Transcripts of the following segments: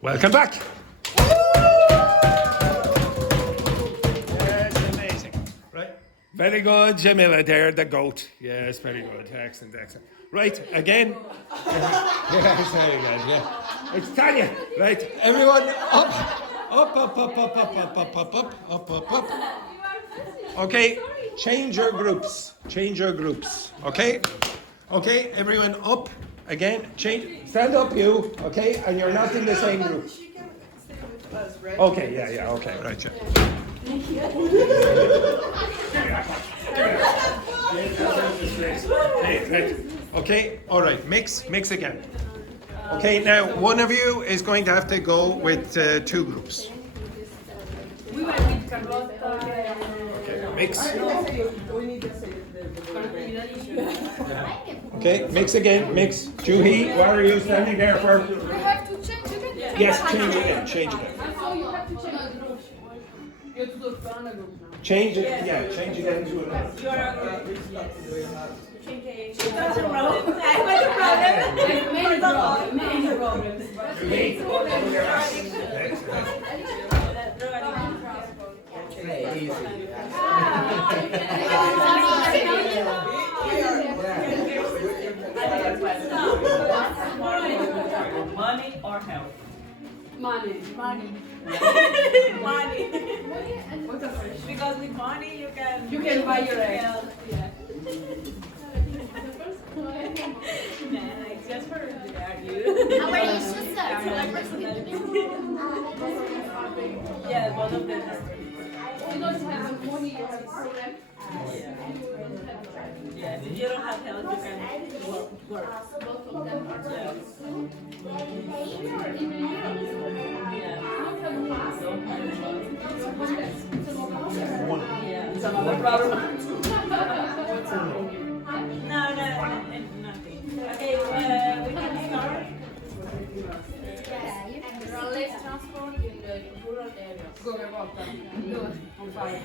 Welcome back. Yes, amazing. Right. Very good, Jamila there, the goat. Yes, very good. Excellent, excellent. Right, again. Yes, very good, yeah. It's Tanya. Right, everyone up. Up, up, up, up, up, up, up, up, up, up, up, up. Okay, change your groups. Change your groups. Okay? Okay, everyone up. Again, change. Stand up, you. Okay, and you're not in the same group. She can stay with us, right? Okay, yeah, okay, right, yeah. Okay, all right, mix again. Okay, now one of you is going to have to go with two groups. We went with Carlotta. Okay, mix. We need to say Okay, mix again, mix. Juhi, what are you standing there for? We have to change again. Yes, change again, change again. So you have to change the group. You have to do it for another group now. Change it, yeah, change again to another. you are That's a problem. Many problems. Money or health? Money. Money. Because with money you can buy your eggs. Yeah. Nah, it's just for the argue. Yeah, both of them. You don't have money, you have problem. Yeah, if you don't have health, you can work. Both of them are Yeah. Yeah. It's another problem. No, nothing. Okay, we can start. There are less transport in the rural areas. Go about that. On fire.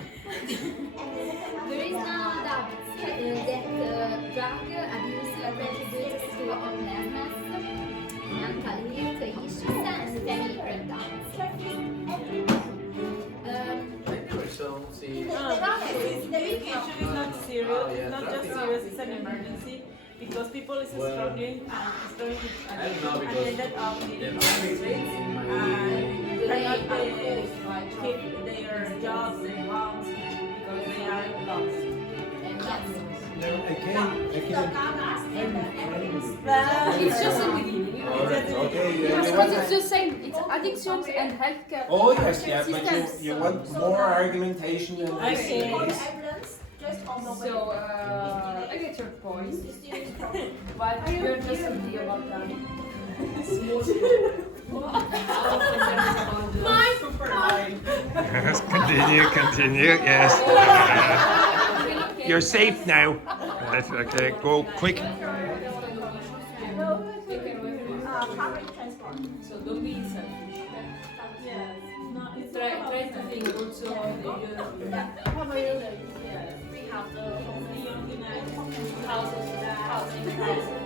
There is no doubt that drug abuse contributes to homelessness, mental health issues, and family breakdowns. The issue is not serious. It's not just serious. It's an emergency because people is struggling and ended up in the streets and cannot keep their jobs and homes because they are lost. It's just a beginning. Because it's the same. It's addictions and healthcare. Oh yes, yeah, but systems. you want more argumentation than I this. see. So, I get your point. But you're just thinking about that. Yes, continue, yes. You're safe now. Yes, okay, go quick. So don't be selfish. Yes. No, it's Try to think also housing crisis.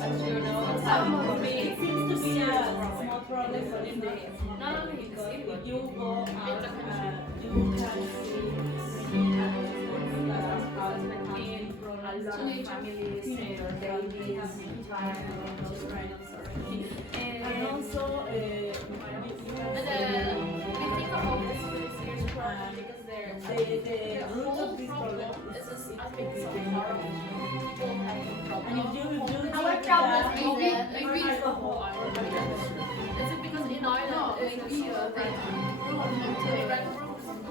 As you know, some It seems to be a small problem for in the not only because if you go out, you can see a lot of families or babies, children, and also the root of this problem is and if you Our take problem that, is alcohol. Is it because in Ireland they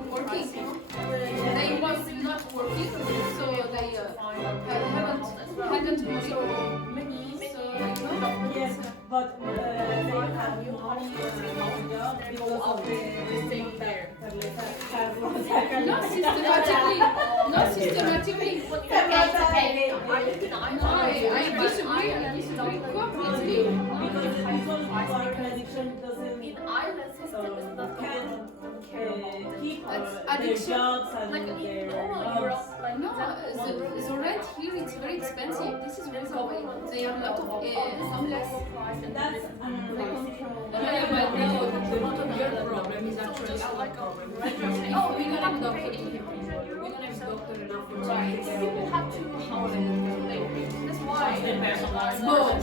working? They was not working, so they haven't money. Yes, but they have money for a job because of the staying there. Not systematically. I disagree completely. Because the people who are in addiction doesn't In Ireland, system is not can keep their addiction, jobs and like in their all homes. Europe, like No, the rent here is very expensive. This is reasonable. There are a lot of homeless. That's under control. just like Oh, we don't have a doctor in here. We don't have a doctor enough for right. People have to house it. That's why. No.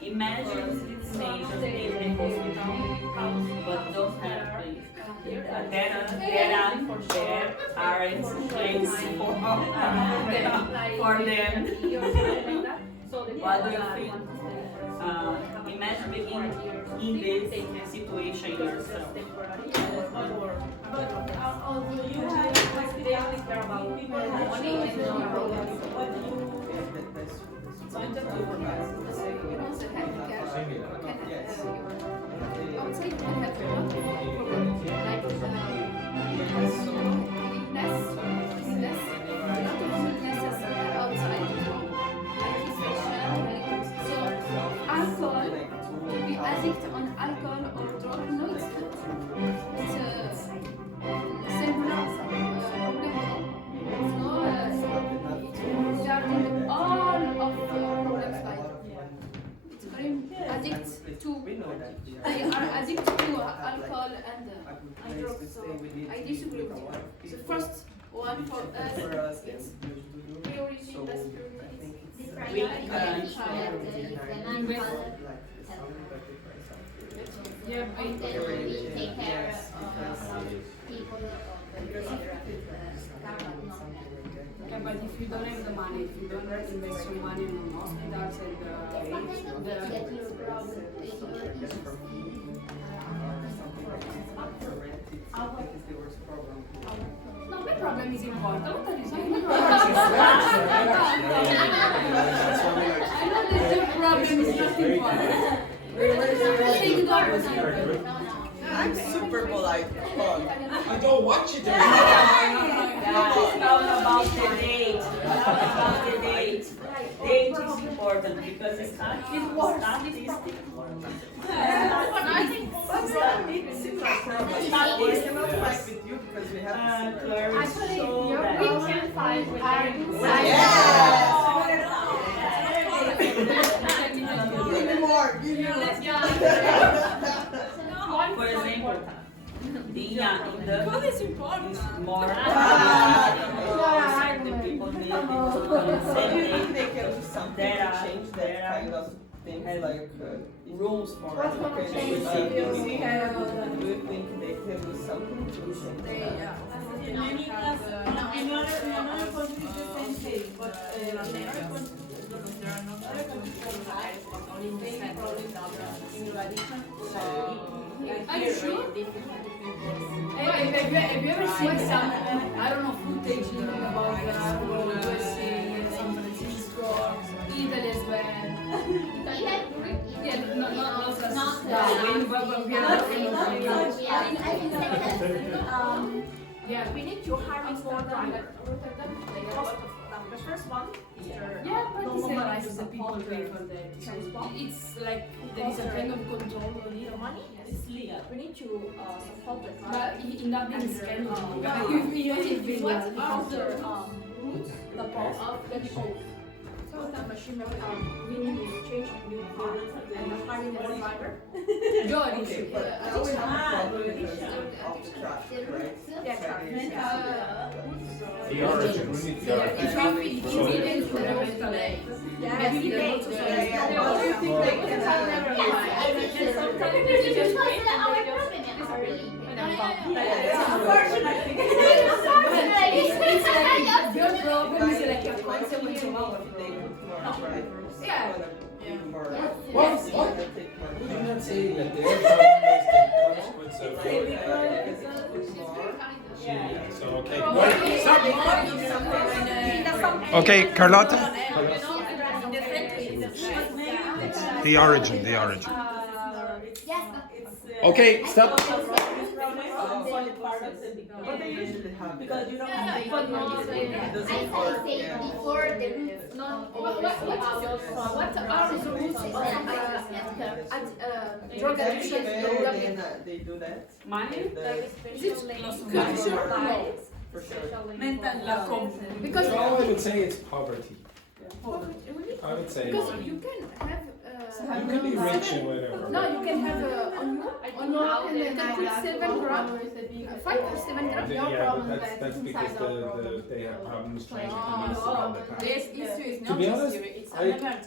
Imagine this nation in the hospital, but don't have place. There aren't place for them. What do you think? Imagine being in this situation yourself. But although you have hospitality care about people have money and what do you I would say you can have a lot of weakness, a lot of weaknesses outside. So alcohol, to be addict on alcohol or drug, no, it's not. It's a similar problem. So regarding all of the problems like it's very addict to they are addicted to alcohol and drugs. So I disagree with you. The first one for us is priority, best Yeah, take care of people. okay, but if you don't have the money, if you don't invest your money in hospitals no, my problem is important. What are you saying? I know that your problem is not important. I'm super polite. I don't want you to. About the date. About the date. Date is important because it's not statistic. I think fight with you because we have Actually, we can find with Give me more. Give me more. For example, being in the What is important? is more the people need to They can do something to change that kind of things like rules for education. Do you think they can do something to change that? In another country is the same thing, but in other countries there are not other countries that only in addition. Are you sure? Have you ever seen some, I don't know, footage about USA, San Francisco, Italy as well? Yeah, no, not yeah, we need to harvest more than The first one is yeah, but it's like the people pay for that. So it's like there is a kind of control on it. money. It's legal. We need to support the But in that means can what are the rules the post of the oath? So the machine we need to change new part and the hiring the driver. Jory. Okay, but I always have a problem because of the traffic, right? Yeah, traffic. The origin. We need the origin. Traffic is environmental aid. Maybe they What do you think they can have? Your problem is like a consequence of our problem. Yeah. What? You're not saying that their problem is the consequence of so okay. Wait, stop. Okay, Carlotta. The origin. Okay, stop. What they usually have Because you don't Yeah, have but no, doesn't I work. say before there is no what are the rules at drug addiction program? They do that. money. Is it culture? No. For sure. Mental lack of. Because No, I would say it's poverty. I would say because you can have You can be rich and whatever. No, you can have on you can put 7 grams, 5 or 7 grams. Yeah, but that's because they have problems trying to convince them all the time. This issue is To not be this honest, issue, it's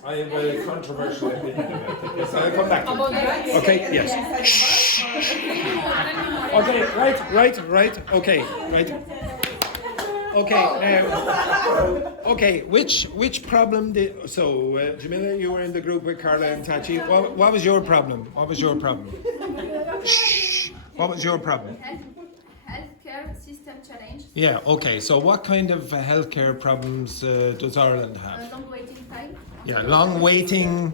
I have a controversial opinion about this. I'll come back to about it. drugs. Okay, yes. Okay, right. Okay, right. Okay, okay. Which problem did Jamila? You were in the group with Carla and Tachi. What was your problem? What was your problem? Shh. What was your problem? Healthcare system challenge. Yeah. Okay. So, what kind of healthcare problems does Ireland have? Long waiting time. Yeah, long waiting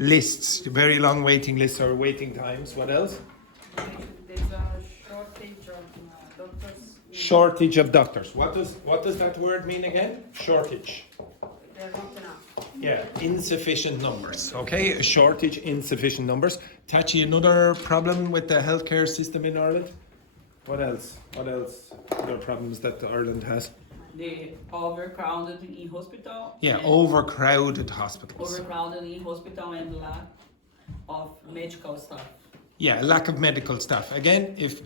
lists. Very long waiting lists or waiting times. What else? There's a shortage of doctors. Shortage of doctors. What does that word mean again? Shortage. They're not enough. Yeah, insufficient numbers. Okay, a shortage, insufficient numbers. Tachi, another problem with the healthcare system in Ireland? What else? What else? Other problems that Ireland has? They overcrowded in hospital. Yeah, and overcrowded hospitals. overcrowded in hospital and lack of medical staff. Yeah, lack of medical staff. Again, if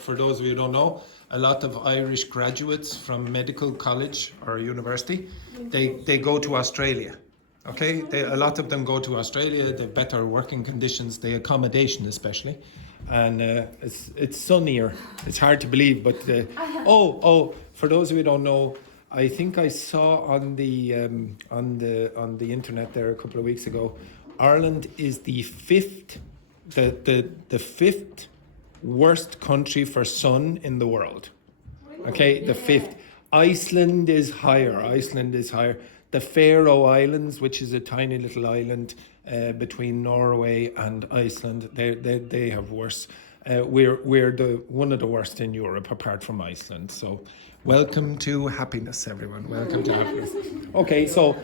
for those of you who don't know, a lot of Irish graduates from medical college or university, they go to Australia. Okay, a lot of them go to Australia. They have better working conditions, the accommodation especially, and it's sunnier. It's hard to believe, but for those of you who don't know, I think I saw on the internet there a couple of weeks ago, Ireland is the fifth worst country for sun in the world. Okay, the fifth. Iceland is higher. The Faroe Islands, which is a tiny little island between Norway and Iceland, they have worse. We're one of the worst in Europe, apart from Iceland. So, welcome to happiness, everyone. Welcome to happiness. Okay, so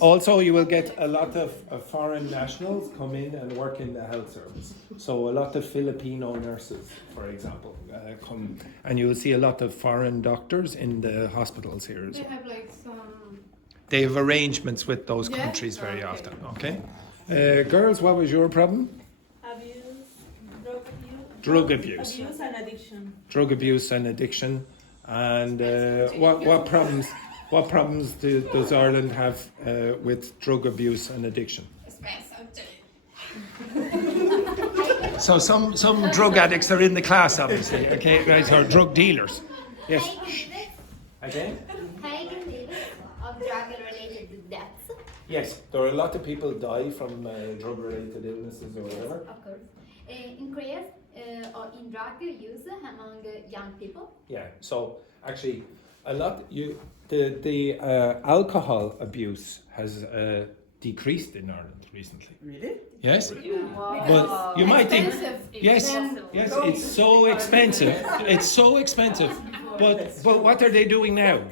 also you will get a lot of foreign nationals come in and work in the health service. So a lot of Filipino nurses, for example, come, and you will see a lot of foreign doctors in the hospitals here as They well. have like some. They have arrangements with those countries very often. Okay, girls, what was your problem? Drug abuse. Abuse and addiction. Drug abuse and addiction, and what problems does Ireland have with drug abuse and addiction? So some drug addicts are in the class, obviously. Okay, guys, or drug dealers. Yes. Again. High levels of drug-related deaths Yes, there are a lot of people die from drug-related illnesses or whatever. occurs. Increase in drug use among young people. Yeah. So actually, the alcohol abuse has decreased in Ireland recently. Really? Yes. But you might think, yes, it's so expensive. It's so expensive. But what are they doing now?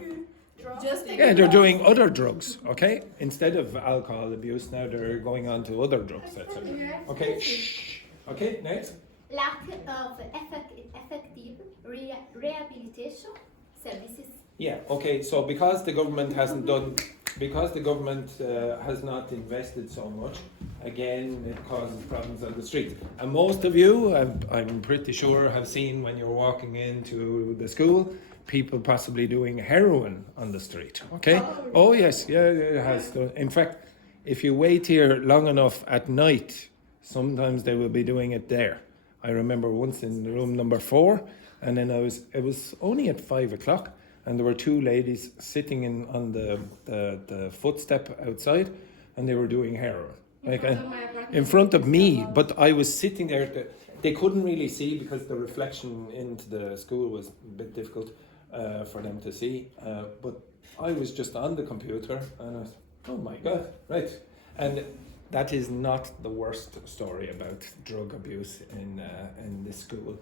Yeah, they're doing other drugs, okay? Instead of alcohol abuse, now they're going on to other drugs, etc. Okay, shh. Okay, next. Lack of effective rehabilitation services. Yeah, okay, so because the government has not invested so much, again, it causes problems on the street. And most of you, I'm pretty sure, have seen when you're walking into the school, people possibly doing heroin on the street, okay? Oh yes, yeah, it has. In fact, if you wait here long enough at night, sometimes they will be doing it there. I remember once in room number 4, and then it was only at 5 o'clock, and there were 2 ladies sitting on the footstep outside, and they were doing heroin. In front of me, but I was sitting there. They couldn't really see because the reflection into the school was a bit difficult for them to see. But I was just on the computer, and I was, oh my God, right. And that is not the worst story about drug abuse in the school.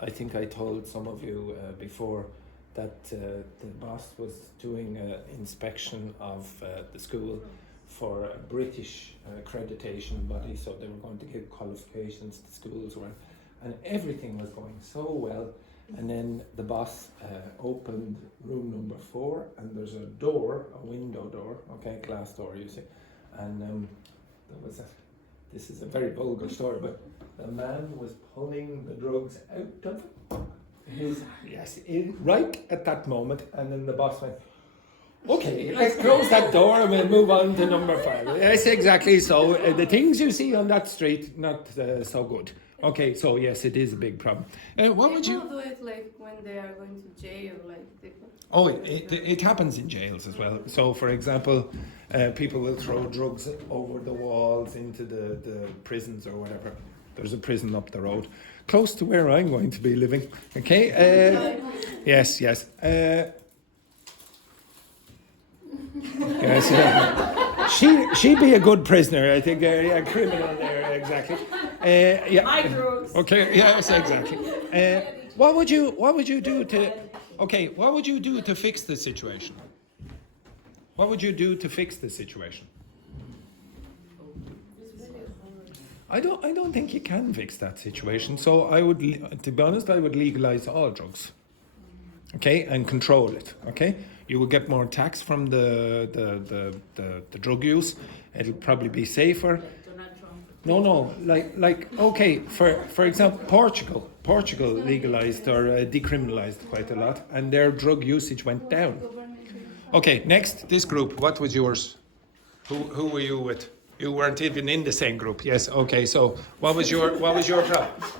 I think I told some of you before that the boss was doing an inspection of the school for a British accreditation body, so they were going to give qualifications to schools, and everything was going so well. And then the boss opened room number 4, and there's a door, a window door, okay, glass door, you see, and there was this is a very vulgar story, but the man was pulling the drugs out of his, right at that moment, and then the boss went, okay, let's close that door and we'll move on to number 5. Yes, exactly. So the things you see on that street, not so good. Okay, so yes, it is a big problem. What would you? People do it like when they are going to jail, like they. Oh, it happens in jails as well. So, for example, people will throw drugs over the walls into the prisons or whatever. There's a prison up the road, close to where I'm going to be living. Okay. Yes. Yes. She'd be a good prisoner, I think. A criminal there, exactly. Yeah. My drugs. Okay. Yes, exactly. What would you do to? Okay. What would you do to fix the situation? What would you do to fix the situation? I don't think you can fix that situation. So I would, to be honest, I would legalize all drugs. Okay, and control it. Okay, you will get more tax from the drug use. It'll probably be safer. No, like okay, for example, Portugal legalized or decriminalized quite a lot, and their drug usage went down. Okay, next, this group. What was yours? Who were you with? You weren't even in the same group. Yes. Okay. So what was your problem?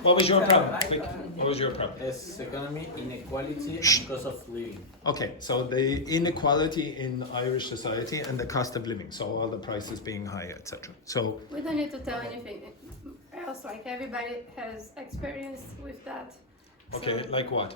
What was your problem? Quick. What was your problem? It's economy, inequality, and cost of living. Okay. So the inequality in Irish society and the cost of living. So all the prices being high, etc. So We don't need to tell anything else. Like everybody has experience with that. okay, So, like what?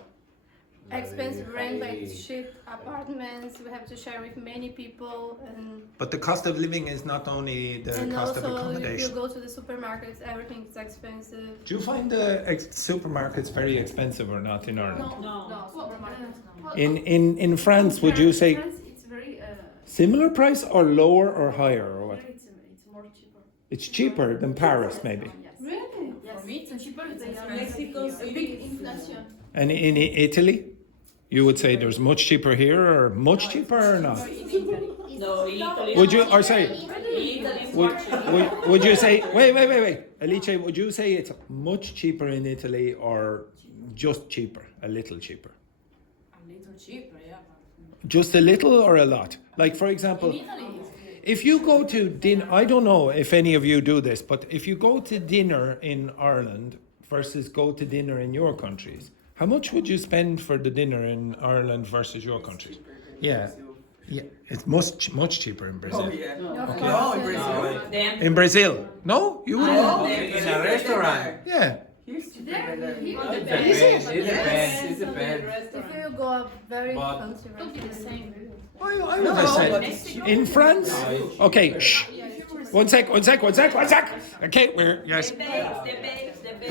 expensive rent, like shit apartments. We have to share with many people, and But the cost of living is not only the cost of also if you accommodation. go to the supermarkets, everything is expensive. Do you find the supermarkets very expensive or not in Ireland? No. In France, would you say France, it's very similar price or lower or higher or what? it's more cheaper. It's cheaper than Paris, maybe. Yes. Really? Yes. For me, it's cheaper. It's Mexico expensive. A big inflation. And in Italy, you would say there's much cheaper here or much cheaper or not? No, Italy. Would you, or say, Italy is would you say, wait, Alice, would you say it's much cheaper in Italy or just cheaper, a little cheaper? A little cheaper, yeah. Just a little or a lot? Like, for example, In Italy, if you go to dinner, I don't know if any of you do this, but if you go to dinner in Ireland versus go to dinner in your countries, how much would you spend for the dinner in Ireland versus your countries? Yeah, it's much cheaper in Brazil. No, in Brazil. Then In Brazil? No, you wouldn't. No, in a restaurant. Yeah. It depends. If you go a very But- fancy don't be the restaurant, same. I would have said in France. Okay, shh. One sec. Okay, we're yes.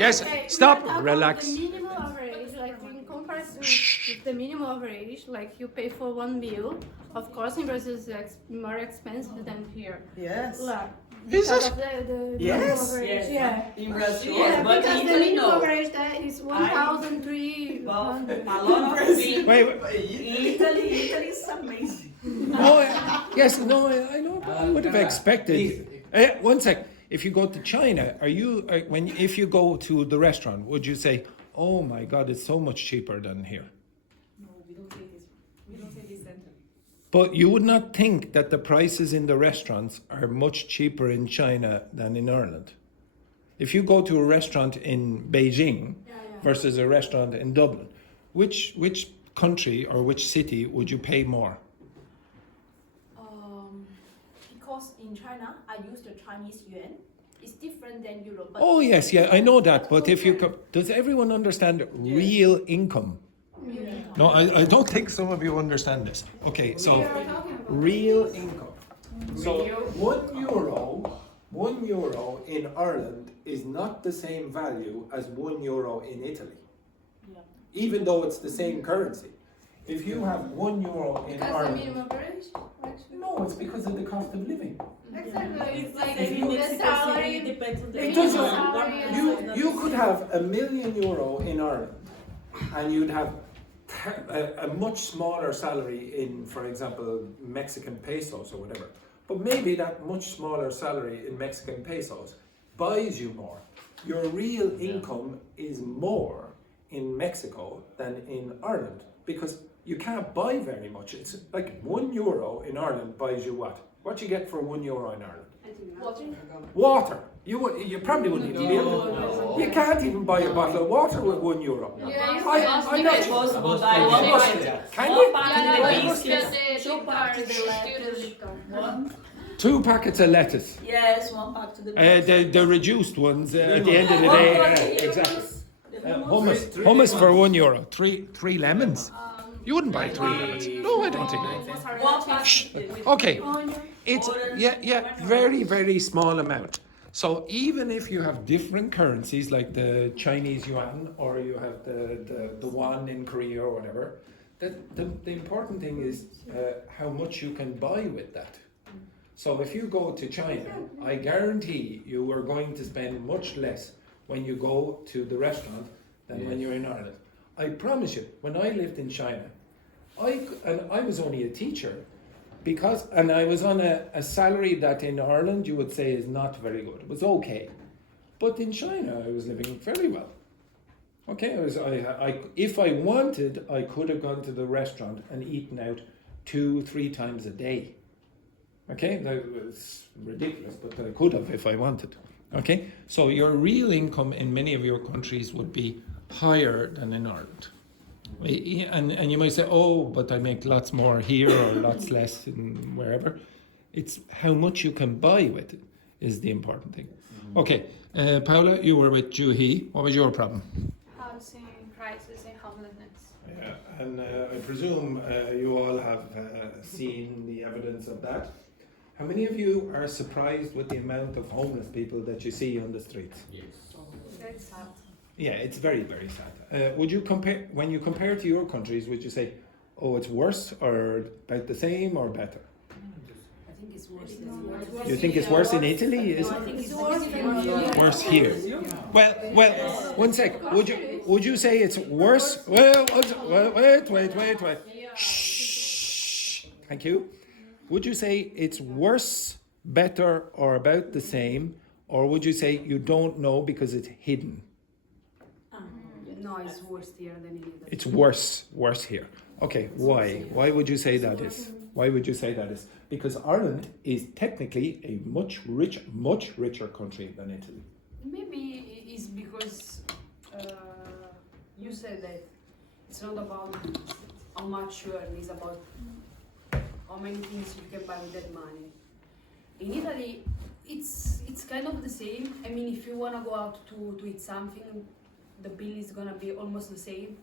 Yes, stop. Talk about Relax. The minimum average, like in comparison with the minimum average, like you pay for one meal. Of course, in Brazil it's more expensive than here. Yes. Like, Is because it? of the Yes. minimum average, Yes. yeah. In Brazil, Yeah, but because the Italy, minimum no. average there is 1,300. a lot of things. Wait. Italy is amazing. Oh, yes. No, I know. I would have expected. One sec. If you go to China, are you if you go to the restaurant, would you say, "Oh my God, it's so much cheaper than here"? No, we don't say this. We don't say this sentence. But you would not think that the prices in the restaurants are much cheaper in China than in Ireland. If you go to a restaurant in Beijing versus a restaurant in Dublin, which country or which city would you pay more? Because in China, I use the Chinese yuan. It's different than Europe. But Oh yes, yeah, I know that. But if you does everyone understand real income? No, I don't think some of you understand this. Okay, so real income. So €1 in Ireland is not the same value as €1 in Italy, even though it's the same currency. If you have €1 in Because the Ireland, minimum average, actually. no, it's because of the cost of living. Exactly. It's like the the salary. depends on the It doesn't. Salary. You could have €1 million in Ireland, and you'd have a much smaller salary in, for example, Mexican pesos or whatever. But maybe that much smaller salary in Mexican pesos buys you more. Your real income is more in Mexico than in Ireland because you can't buy very much. It's like €1 in Ireland buys you what? What you get for €1 in Ireland? Water. You probably wouldn't even be able to. You can't even buy a bottle of water with €1. I'm not Possible. Can you? Two packets of lettuce. Yes, one pack to the The reduced ones at the end of the day. Exactly. Hummus for €1. Three lemons. You wouldn't buy 3 lemons. No, I don't think. one pack. Okay. It's very, very small amount. So even if you have different currencies like the Chinese yuan or you have the won in Korea or whatever, the important thing is how much you can buy with that. So if you go to China, I guarantee you are going to spend much less when you go to the restaurant than when you're in Ireland. I promise you, when I lived in China, I was only a teacher, and I was on a salary that in Ireland you would say is not very good. It was okay. But in China I was living very well. Okay, if I wanted, I could have gone to the restaurant and eaten out 2-3 times a day. Okay, that was ridiculous, but I could have if I wanted. Okay, so your real income in many of your countries would be higher than in Ireland. And you might say, oh, but I make lots more here or lots less in wherever. It's how much you can buy with it is the important thing. Okay, Paula, you were with Juhi. What was your problem? Housing crisis and homelessness. Yeah, and I presume you all have seen the evidence of that. How many of you are surprised with the amount of homeless people that you see on the streets? Yes. Very sad. Yeah, it's very, very sad. Would you compare, when you compare to your countries, would you say, oh, it's worse or about the same or better? I think it's worse. You think it's worse in Italy? Is I it think it's worse. worse here? Well, one sec. Would you say it's worse? Well, wait. Shh. Thank you. Would you say it's worse, better, or about the same, or would you say you don't know because it's hidden? No, it's worse here than in Italy. It's worse here. Okay, why? Why would you say that is? Why would you say that is? Because Ireland is technically a much richer country than Italy. Maybe it's because you said that it's not about how much you earn, it's about how many things you can buy with that money. In Italy, it's kind of the same. I mean, if you want to go out to eat something, the bill is gonna be almost the same.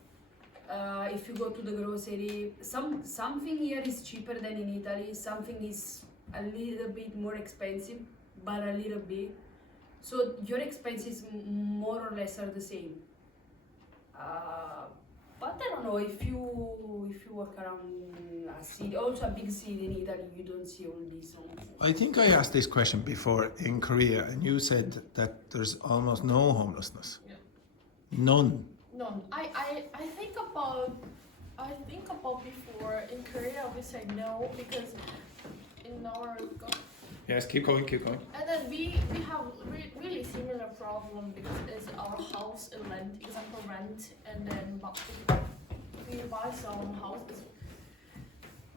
If you go to the grocery, something here is cheaper than in Italy. Something is a little bit more expensive, but a little bit. So your expenses more or less are the same. But I don't know, if you walk around a city, also a big city in Italy, you don't see all these. I think I asked this question before in Korea, and you said that there's almost no homelessness. Yeah. None. None. I think about before in Korea we say no because in our Yes, keep going. and then we have really similar problem because it's our house and rent, example rent, and then we buy some house is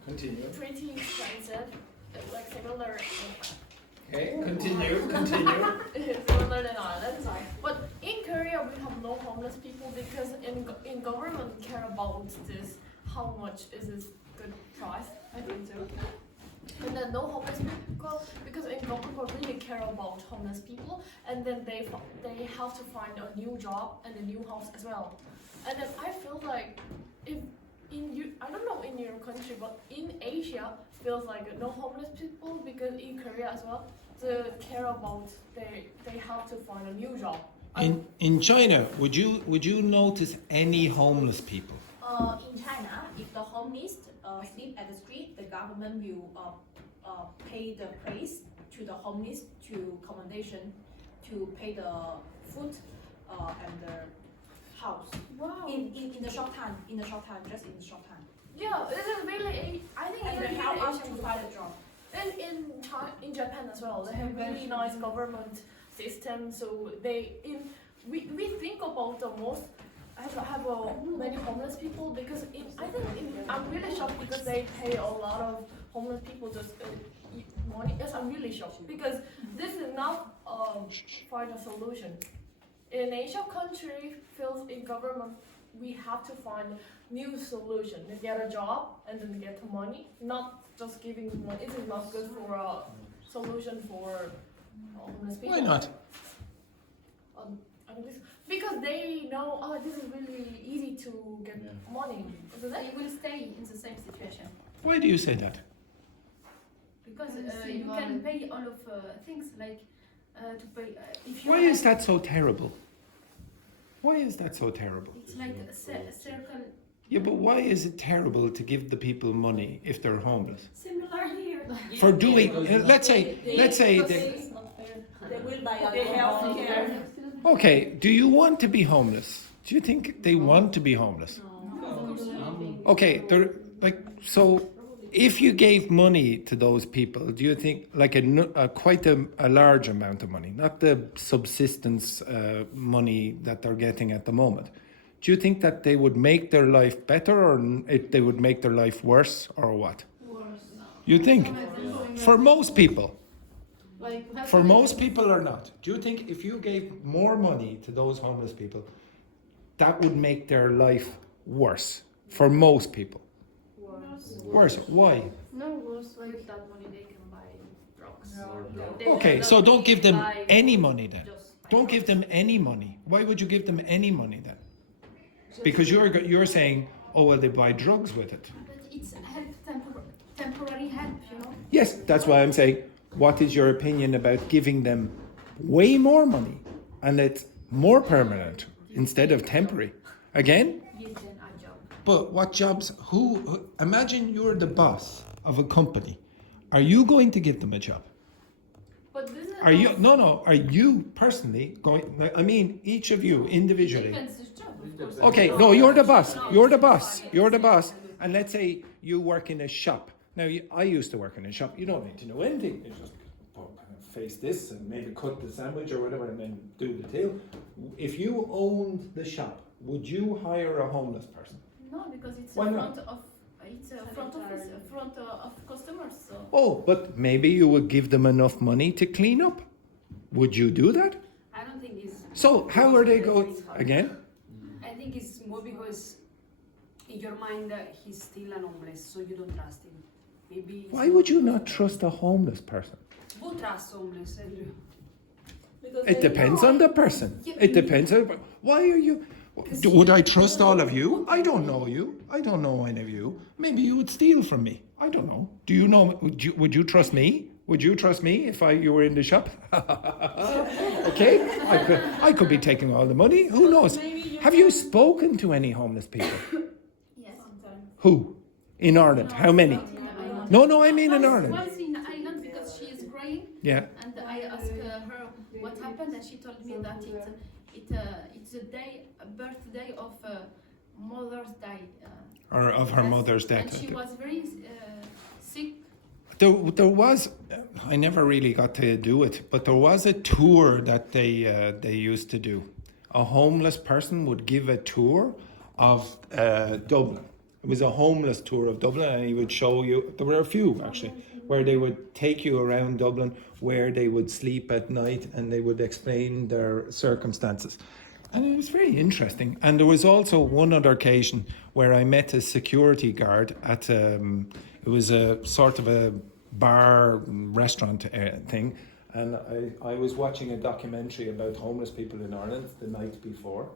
Continue. pretty expensive, like similar. Okay, continue. Similar than Ireland. But in Korea we have no homeless people because in government care about this, how much is this good price, I think so. And then no homeless people because in government really care about homeless people, and then they have to find a new job and a new house as well. And then I feel like if I don't know in your country, but in Asia feels like no homeless people because in Korea as well, they care about they have to find a new job. In China, would you notice any homeless people? In China, if the homeless sleep at the street, the government will pay the place to the homeless to accommodation, to pay the food and the house. Wow. In the short time, just in the short time. Yeah, it is really. I think And it's they really help us Asian to find a job. And in Japan as well, they have really nice government system. So we think about the most. Have many homeless people because I'm really shocked because they pay a lot of homeless people just money. Yes, I'm really shocked because this is not find a solution. In Asian country, feels in government, we have to find new solution. They get a job and then get money, not just giving money. It is not good for a solution for homeless people. Why not? Because they know, oh, this is really easy to get money. So They will stay in the same situation Why do you say that? because you can pay all of things like to pay. If you Why is that so terrible? Why is that so terrible? It's like a circle. Yeah, but why is it terrible to give the people money if they're homeless? Similar here. For doing, let's say They will buy alcohol. okay, do you want to be homeless? Do you think they want to be homeless? Okay, they're like, so if you gave money to those people, do you think like quite a large amount of money, not the subsistence money that they're getting at the moment, do you think that they would make their life better or they would make their life worse or what? Worse. You think? For most people. Like, For most people or not? Do you think if you gave more money to those homeless people, that would make their life worse? For most people. Worse. Why? No, worse. Like, With that money, they can buy drugs. Okay, so don't give them any money then. Don't give them any money. Why would you give them any money then? Because you're saying, oh well, they buy drugs with it. But it's help, temporary help, you know. Yes, that's why I'm saying, what is your opinion about giving them way more money and it's more permanent instead of temporary? Again? Give them a job. But what jobs? Imagine you're the boss of a company. Are you going to give them a job? But this is Are you? No. Are you personally going? I mean, each of you individually. Depends the job, of course. Okay, no, you're the boss. You're the boss. You're the boss. And let's say you work in a shop. Now, I used to work in a shop. You don't need to know anything. You just face this and maybe cut the sandwich or whatever and then do the tail. If you owned the shop, would you hire a homeless person? No, because it's Why a not? front office, front of customers. So Oh, but maybe you would give them enough money to clean up. Would you do that? I don't think it's. So how are they going again? I think it's more because in your mind he's still an homeless, so you don't trust him. Maybe. it's Why more would you because not of that. trust a homeless person? Who trusts homeless? Andrew? It depends on the person. It depends on. Why are you? Would I trust all of you? I don't know you. I don't know any of you. Maybe you would steal from me. I don't know. Do you know? Would you trust me? Would you trust me if you were in the shop? Okay, I could be taking all the money. Who knows? Have you spoken to any homeless people? yes. Who? In Ireland? How many? No, I mean in Once Ireland. in Ireland because she is crying. Yeah. And I asked her what happened, and she told me that it's a birthday of Mother's Day. Or of her mother's And death. she was very sick. There was, I never really got to do it, but there was a tour that they used to do. A homeless person would give a tour of Dublin. It was a homeless tour of Dublin, and he would show you, there were a few actually, where they would take you around Dublin, where they would sleep at night, and they would explain their circumstances. And it was very interesting. And there was also one other occasion where I met a security guard at, it was a sort of a bar, restaurant thing. And I was watching a documentary about homeless people in Ireland the night before.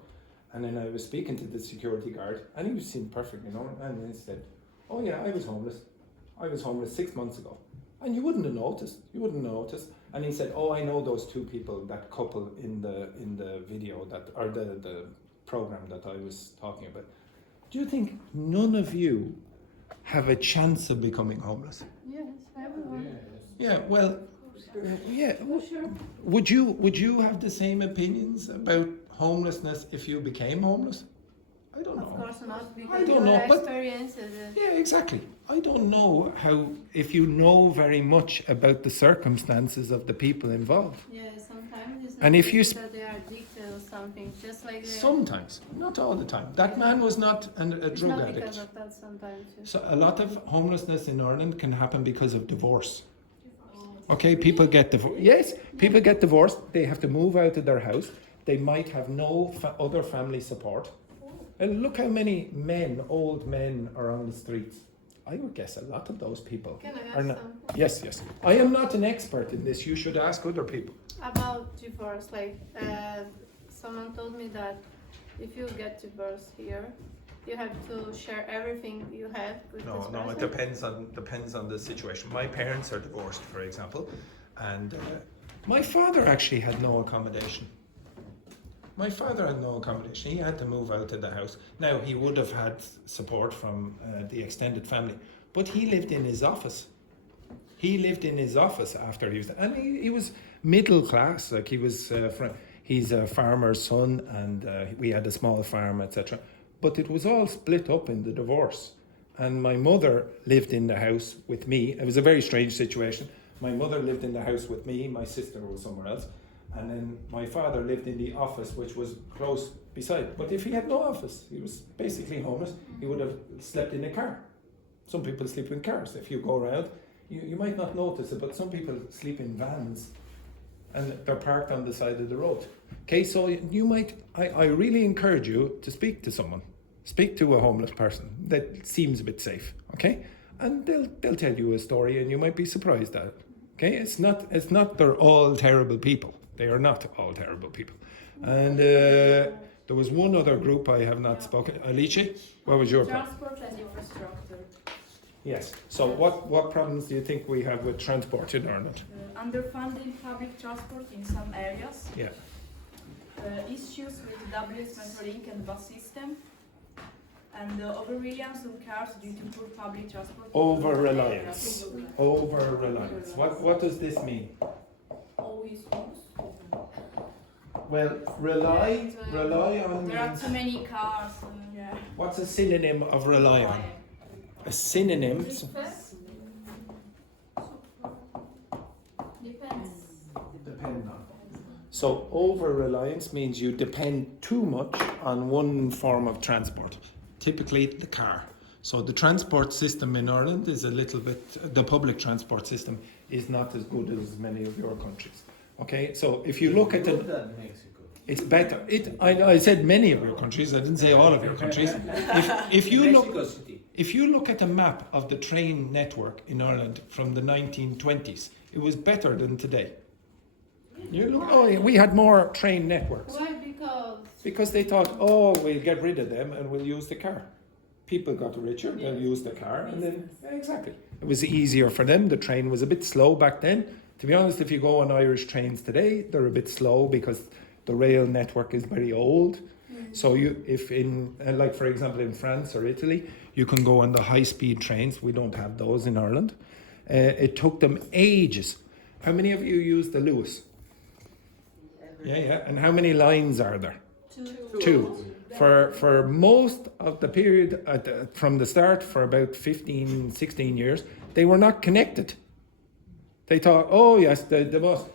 And then I was speaking to the security guard, and he seemed perfectly normal. And then he said, oh yeah, I was homeless. I was homeless 6 months ago. And you wouldn't have noticed. You wouldn't notice. And he said, oh, I know those two people, that couple in the video or the program that I was talking about. Do you think none of you have a chance of becoming homeless? yes, everyone. Yeah, well, yeah. Would you have the same opinions about homelessness if you became homeless? I don't know. Of course not, because I don't your know, but- experience is Yeah, exactly. I don't know if you know very much about the circumstances of the people involved. yeah, sometimes it's And if you that they are addicted or something, just like sometimes, not all the time. That man was not a it's drug not addict. because of that sometimes. So a lot of homelessness in Ireland can happen because of divorce. Okay, people get divorced. Yes, people get divorced. They have to move out of their house. They might have no other family support. And look how many men, old men, are on the streets. I would guess a lot of those people Can I are ask not. something Yes, yes. I am not an expert in this. You should ask other people. about divorce? Like, someone told me that if you get divorced here, you have to share everything you have with this person. No. It depends on the situation. My parents are divorced, for example, and my father actually had no accommodation. My father had no accommodation. He had to move out of the house. Now he would have had support from the extended family, but he lived in his office. He lived in his office after he was, and he was middle class. Like he was, he's a farmer's son, and we had a small farm, etc. But it was all split up in the divorce. And my mother lived in the house with me. It was a very strange situation. My mother lived in the house with me. My sister was somewhere else. And then my father lived in the office, which was close beside. But if he had no office, he was basically homeless. He would have slept in a car. Some people sleep in cars. If you go around, you might not notice it, but some people sleep in vans and they're parked on the side of the road. Okay, so you might, I really encourage you to speak to someone. Speak to a homeless person that seems a bit safe, okay? And they'll tell you a story and you might be surprised at it. Okay, it's not they're all terrible people. They are not all terrible people. And there was one other group I have not spoken. Alicia, what was your problem? Transport and infrastructure. Yes. So what problems do you think we have with transport in Ireland? Underfunding public transport in some areas. Yeah. Issues with Dublin's Metrolink and bus system. And over-reliance on cars due to poor public transport. Over-reliance. Over-reliance. What does this mean? Always use. Well, rely on There are means, too many cars. Yeah. what's a synonym of rely on? A synonym. Depends. Depend on. So over-reliance means you depend too much on one form of transport, typically the car. So the transport system in Ireland is a little bit, the public transport system is not as good as many of your countries. Okay, so if you look at the, it's better. I said many of your countries. I didn't say all of your countries. If you look at a map of the train network in Ireland from the 1920s, it was better than today. You look. Oh, we had more train networks. Why? Because they thought, oh, we'll get rid of them and we'll use the car. People got richer, they'll use the car, and then exactly. It was easier for them. The train was a bit slow back then. To be honest, if you go on Irish trains today, they're a bit slow because the rail network is very old. So if in, like for example in France or Italy, you can go on the high-speed trains. We don't have those in Ireland. It took them ages. How many of you use the Lewis? Yeah. And how many lines are there? Two. For most of the period from the start, for about 15, 16 years, they were not connected. They thought, oh yes, the most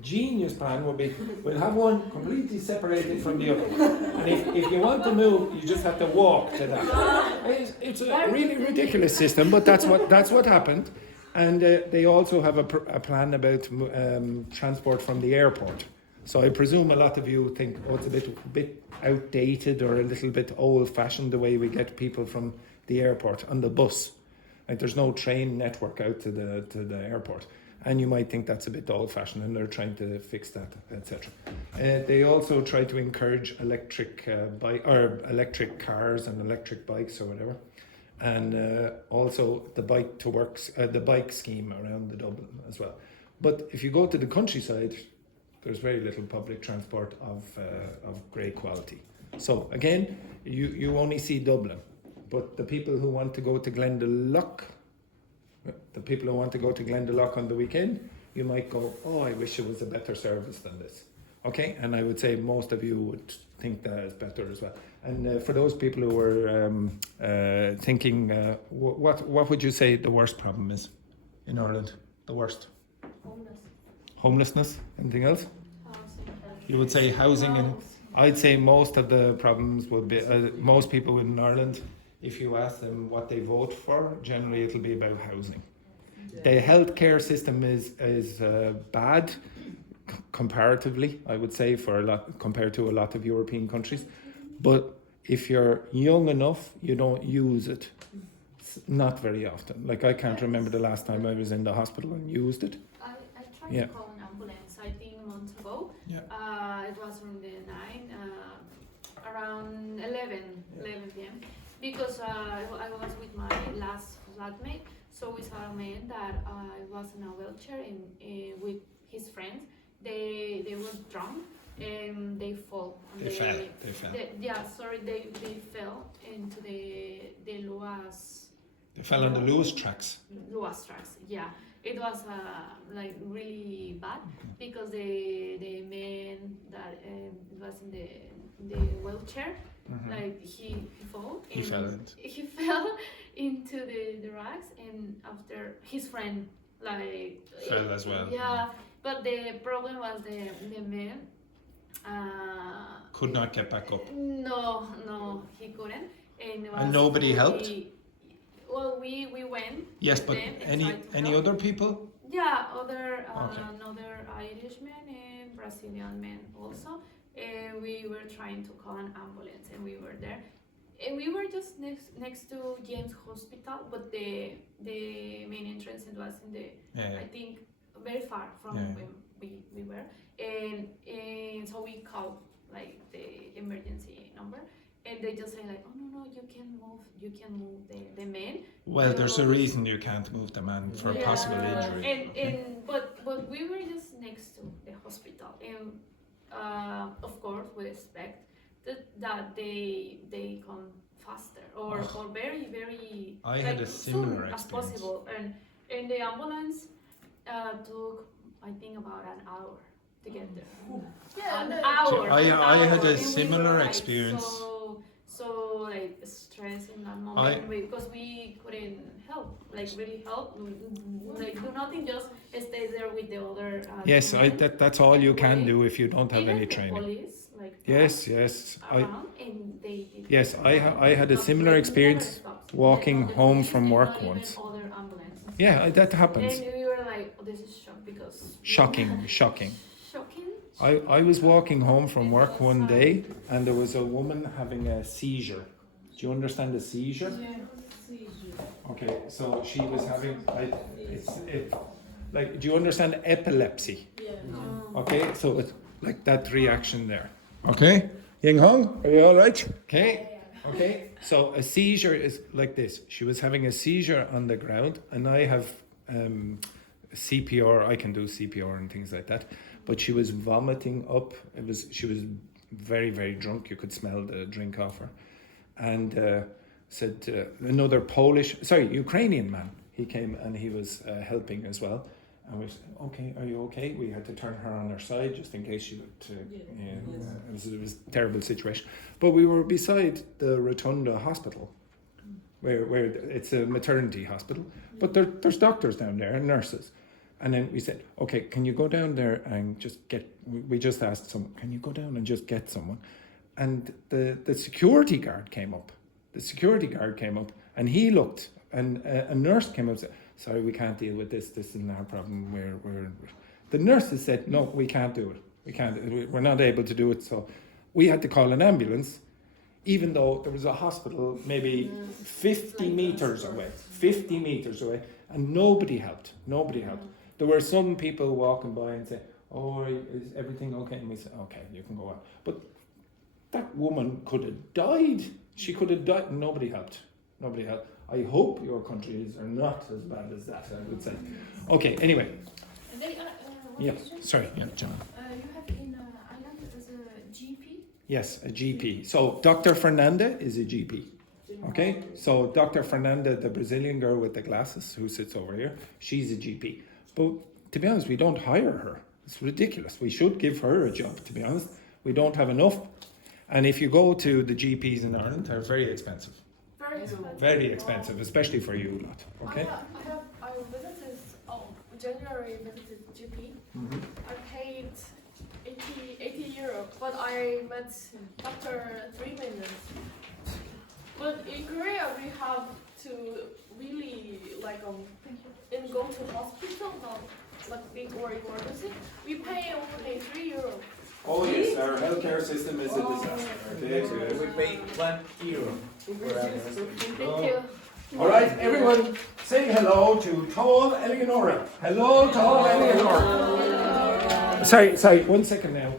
genius plan would be, we'll have one completely separated from the other. And if you want to move, you just have to walk to that. It's a really ridiculous system, but that's what happened. And they also have a plan about transport from the airport. So I presume a lot of you think, oh, it's a bit outdated or a little bit old-fashioned the way we get people from the airport on the bus. Like there's no train network out to the airport. And you might think that's a bit old-fashioned, and they're trying to fix that, etc. They also try to encourage electric cars and electric bikes or whatever, and also the bike to work, the bike scheme around the Dublin as well. But if you go to the countryside, there's very little public transport of great quality. So again, you only see Dublin, but the people who want to go to Glendalough, on the weekend, you might go, oh, I wish it was a better service than this. Okay, and I would say most of you would think that is better as well. And for those people who are thinking, what would you say the worst problem is in Ireland? The worst? Homelessness. Anything else? You would say housing, and I'd say most of the problems would be most people in Ireland. If you ask them what they vote for, generally it'll be about housing. The healthcare system is bad comparatively, I would say, for a lot compared to a lot of European countries. But if you're young enough, you don't use it. Not very often. Like, I can't remember the last time I was in the hospital and used it. I tried Yeah. to call an ambulance, I think a month ago. Yeah. It was from the 9, around 11 p.m. Because I was with my last flatmate, so we saw a man that was in a wheelchair with his friends. They were drunk and they fall. And They fell. They fell into the Luas. They fell on the Lewis tracks. Luas tracks, yeah. It was like really bad because the man that was in the wheelchair, like he fell. He fell into. He fell into the rocks, and after his friend like Fell as well. Yeah, but the problem was the man. Could not get back up. No, he couldn't. And, it was And nobody really- helped? Well, we went. Yes, with but them and tried to any help. other people? Yeah, other Okay. another Irishman and Brazilian man also. And we were trying to call an ambulance, and we were there. And we were just next to James Hospital, but the main entrance was in the Yeah. I think very far from Yeah. where we were, and so we called like the emergency number, and they just say like, oh no, you can move the man. Well, there's a reason you can't move the man for a possible injury. But we were just next to the hospital, and of course we expect that they come faster or very I had a similar soon as experience. possible, and the ambulance took I think about an hour to get there. Yeah, An and hour. I an had a hour, and we similar were, like, experience. So like stressed in that moment because we couldn't help, like really help, like do nothing, just stay there with the other. Yes, two men. that's all you can Wait. do if you don't have Even any the training. police, like, Yes. around, and they did Yes, I had a but similar they experience never stopped. walking Not the home police from and work not even once. other ambulances. Yeah, that happens. And we were like, oh, this is shock because Shocking. shocking. I was walking home from work one day and there was a woman having a seizure. Do you understand a seizure? Okay, so she was having like do you understand epilepsy? Okay, so it's like that reaction there. Okay, Ying Hong, are you all right? Okay. So a seizure is like this. She was having a seizure on the ground, and I have CPR. I can do CPR and things like that. But she was vomiting up. She was very, very drunk. You could smell the drink off her. And said another Ukrainian man. He came and he was helping as well. And we said, okay, are you okay? We had to turn her on her side just in case she would. It was a terrible situation. But we were beside the Rotunda Hospital, where it's a maternity hospital. But there's doctors down there and nurses. And then we said, okay, can you go down there and just get? We just asked someone, can you go down and just get someone? And the security guard came up. And he looked, and a nurse came up and said, sorry, we can't deal with this. This isn't our problem. The nurses said, no, we can't do it. We're not able to do it. So we had to call an ambulance, even though there was a hospital maybe 50 meters away, and nobody helped. There were some people walking by and said, oh, is everything okay? And we said, okay, you can go on. But that woman could have died. She could have died. Nobody helped. I hope your countries are not as bad as that, I would say. Okay, anyway. Sorry, John. You have in Ireland as a GP? Yes, a GP. So Dr. Fernanda is a GP. Okay, so Dr. Fernanda, the Brazilian girl with the glasses who sits over here, she's a GP. But to be honest, we don't hire her. It's ridiculous. We should give her a job, to be honest. We don't have enough. And if you go to the GPs in Ireland, they're very expensive. Very expensive, especially for you lot. Okay? I visited, January visited GP. I paid 80 but I met after 3 minutes. But in Korea, we have to really and go to hospital, not like big or emergency. We pay only €3. Oh yes, our healthcare system is a disaster. Okay, so We pay €1 per hour. Thank you. all right, everyone, say hello to tall Eleonora. Hello, tall Eleonora. Sorry, 1 second now.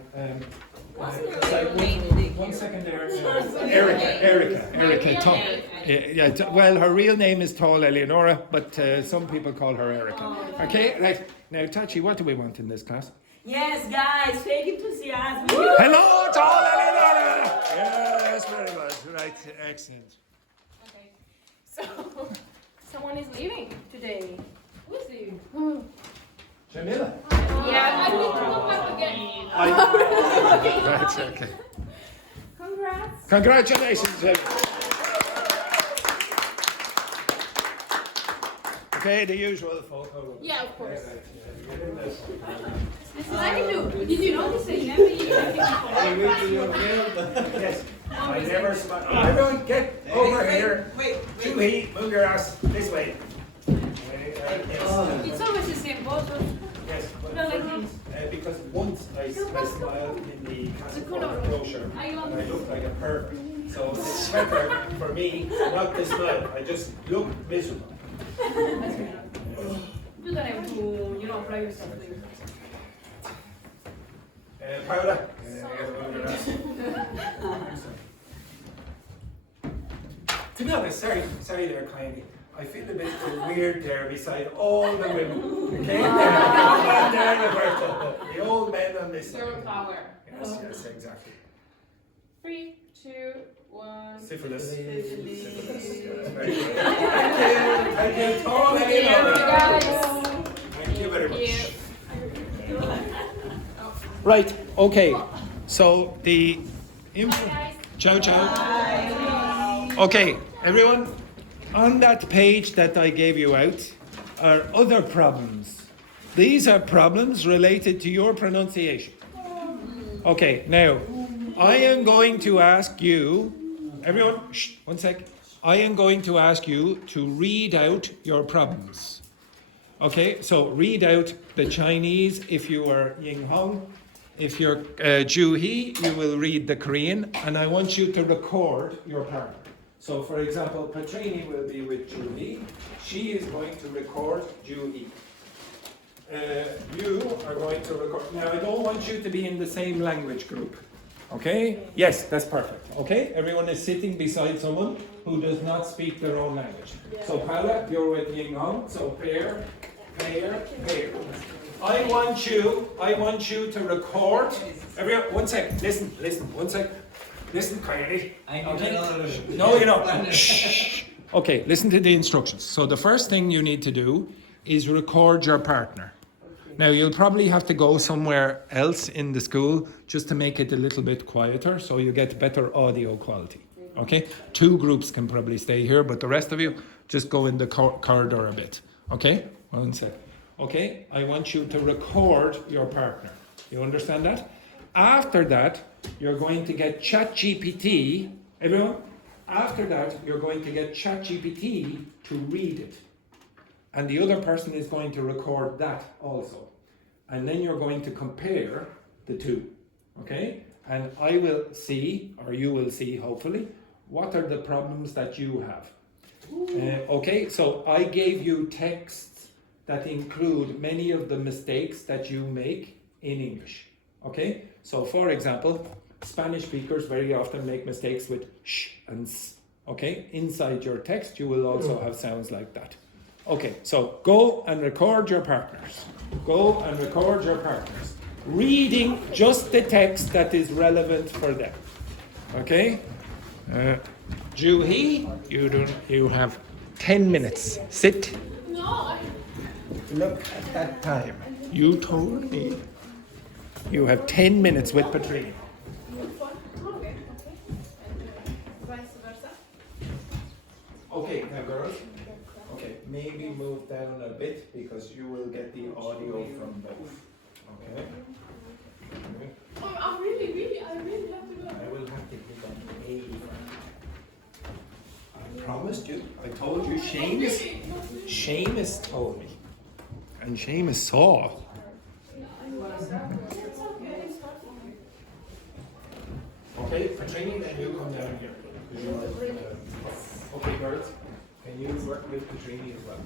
One second there. Erica. Tall. Well, her real name is Tall Eleonora, but some people call her Erica. Okay, right. Now, Tachi, what do we want in this class? Yes, guys, fake enthusiasm. Hello, Tall Eleonora! Yes, very good. Right, excellent. Okay. So, someone is leaving today. Who's leaving? Jamila. Yeah, I need to come back again. Right, okay. Congrats. Congratulations, Jamila. Okay, the usual photo. Yeah, of course. Listen, I can do. Did you notice I never eat Yes, I never smile. Everyone, get over here. Wait. Juhi, move your ass this way. It's always the same photo. Yes, Not like this. because once I smiled in the Casablanca brochure, and I looked like a pervert. So it's better for me not to smile. I just look miserable. You don't have to, apply yourself. Paula. To be honest, sorry there, kindly. I feel a bit weird there beside all the women. Okay? The old men on this side. Zero power. Yes, exactly. 3, 2, 1. Syphilis. Syphilis. Yeah, very good. Thank you. Tall Eleonora. Thank you very much. Right, okay. So the ciao. Okay, everyone. On that page that I gave you out are other problems. These are problems related to your pronunciation. Okay, now I am going to ask you, everyone, 1 sec. I am going to ask you to read out your problems. Okay, so read out the Chinese if you are Ying Hong. If you're Juhi, you will read the Korean, and I want you to record your partner. So, for example, Patrini will be with Juhi. She is going to record Juhi. You are going to record. Now, I don't want you to be in the same language group. Okay? Yes, that's perfect. Okay? Everyone is sitting beside someone who does not speak their own language. So, Paula, you're with Ying Hong. So, pair. I want you to record. Everyone, 1 sec. Listen, 1 sec. Listen quietly. No, you don't. Shh. Okay, listen to the instructions. So the first thing you need to do is record your partner. Now you'll probably have to go somewhere else in the school just to make it a little bit quieter so you get better audio quality. Okay? 2 groups can probably stay here, but the rest of you just go in the corridor a bit. Okay? 1 sec. Okay? I want you to record your partner. You understand that? After that, you're going to get ChatGPT. Everyone? After that, you're going to get ChatGPT to read it. And the other person is going to record that also. And then you're going to compare the two. Okay? And I will see, or you will see hopefully, what are the problems that you have. Okay, so I gave you texts that include many of the mistakes that you make in English. Okay? So for example, Spanish speakers very often make mistakes with sh and s. Okay? Inside your text, you will also have sounds like that. Okay, so go and record your partners. Go and record your partners. Reading just the text that is relevant for them. Okay? Juhi, you have 10 minutes. Sit. No. Look at that time. You told me. You have 10 minutes with Patrini. Okay. Vice versa. Okay, now girls. Okay, maybe move down a bit because you will get the audio from both. Okay? I really Seamus told me. And Seamus saw. Okay, for training, then you come down here. Okay, girls, can you work with the trainee as well?